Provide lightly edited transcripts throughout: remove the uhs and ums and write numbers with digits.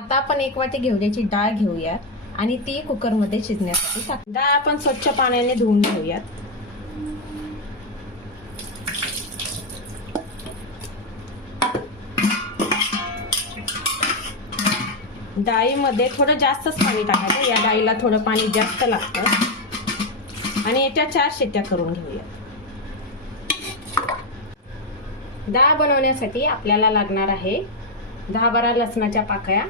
आता आपण 1 वाटी घेवड्याची डाळ घेऊया आणि ती कुकरमध्ये शिजण्यासाठी टाक. डाळ आपण स्वच्छ पाण्याने धुवून घेऊयात. डाळीमध्ये थोडं जास्तच पाणी टाकायचं. या डाळीला थोडं पाणी जास्त लागतं आणि याच्या 4 शिट्ट्या करून घेऊया. डाळ बनवण्यासाठी आपल्याला लागणार आहे 10-12 लसणाच्या पाकळ्या,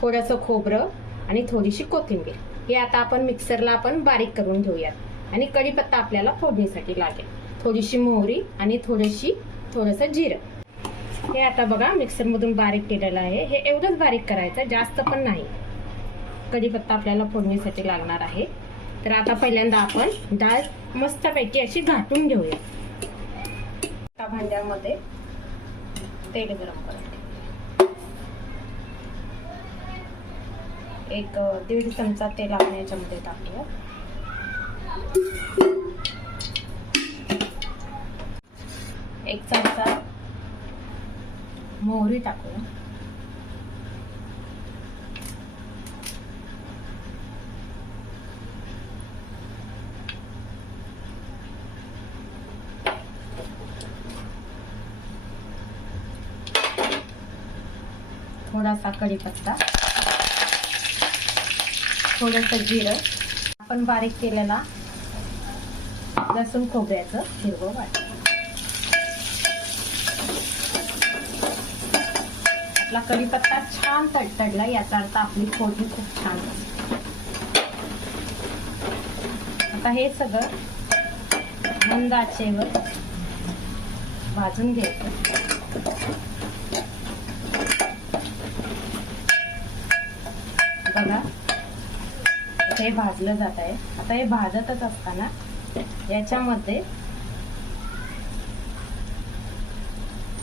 थोडंसं खोबरं आणि थोडीशी कोथिंबीर. हे आता आपण मिक्सरला बारीक करून घेऊयात. आणि कढीपत्ता आपल्याला फोडणीसाठी लागेल, थोडीशी मोहरी आणि थोडंसं जिरं. हे आता बघा मिक्सर मधून बारीक केलेलं आहे. हे एवढंच बारीक करायचं, जास्त पण नाही. कढीपत्ता आपल्याला फोडणीसाठी लागणार आहे. तर आता पहिल्यांदा आपण डाळ मस्तपैकी अशी घाटून घेऊया. त्या भांड्यामध्ये तेल गरम करूया. 1-1.5 चमचा तेल आपण याच्यामध्ये टाकूया. एक चमचा मोहरी टाकूया. थोडासा कढीपत्ता, थोडंसं जिरं, आपण बारीक केलेला लसूण खोबऱ्याचं हिरवं वाटण. आपला कढीपत्ता छान तडतडला, याचा अर्थ आपली फोडणी खूप छान असते. आता हे सगळं मंद आचेवर भाजून घ्यायचं. बघा हे भाजलं जात आहे. आता हे भाजतच असताना याच्यामध्ये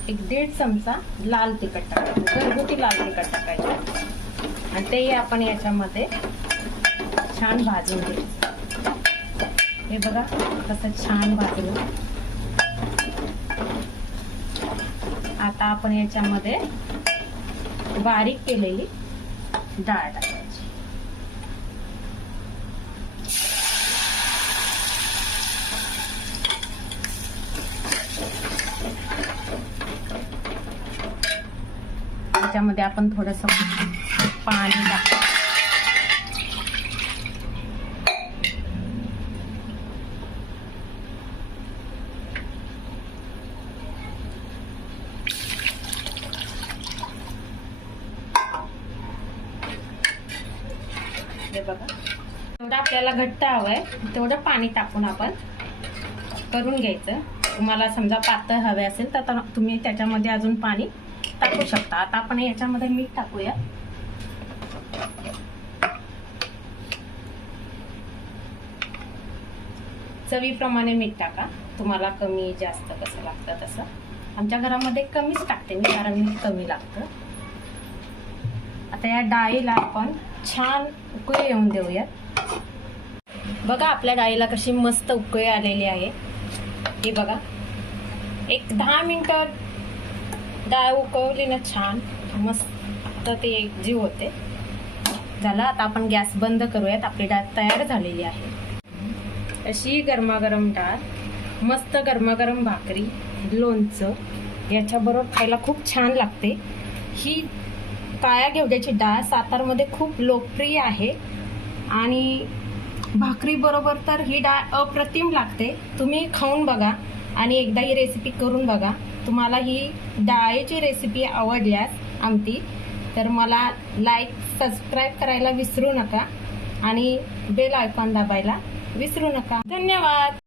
1-1.5 चमचा लाल तिखट टाकायचं, घरगुती लाल तिखट टाकायचं आणि ते आपण याच्यामध्ये छान भाजून घ्यायचं. हे बघा कसं छान भाजलं. आता आपण याच्यामध्ये बारीक केलेली डाळ टाकायची. त्याच्यामध्ये आपण थोडंसं पाणी टाकू. हे बघा तेवढं आपल्याला घट्ट हवंय तेवढं पाणी टाकून आपण करून घ्यायचं. तुम्हाला समजा पातळ हवे असेल तर तुम्ही त्याच्यामध्ये अजून पाणी टाकू शकता. आता आपण याच्यामध्ये मीठ टाकूया. चवीप्रमाणे मीठ टाका, तुम्हाला कमी जास्त कसं लागतं तसं. आमच्या घरामध्ये कमीच टाकते मी, कारण मीठ कमी लागतं. आता या डाळीला आपण छान उकळी येऊन देऊया. बघा आपल्या डाळीला कशी मस्त उकळी आलेली आहे. हे बघा 10 मिनिटं डाळ उकळली ना छान मस्त ते एकजीव होते. झालं. आता आपण गॅस बंद करूयात. आपली डाळ तयार झालेली आहे. अशी गरमागरम डाळ, मस्त गरमागरम भाकरी, लोणचं याच्याबरोबर खायला खूप छान लागते. ही काळ्या घेवड्याची डाळ सातारमध्ये खूप लोकप्रिय आहे आणि भाकरी बरोबर तर ही डाळ अप्रतिम लागते. तुम्ही खाऊन बघा आणि एकदा ही रेसिपी करून बघा. तुम्हाला ही डाळीची रेसिपी आवडल्यास आमटी तर मला लाईक सबस्क्राईब करायला विसरू नका आणि बेल आयकॉन दाबायला विसरू नका. धन्यवाद.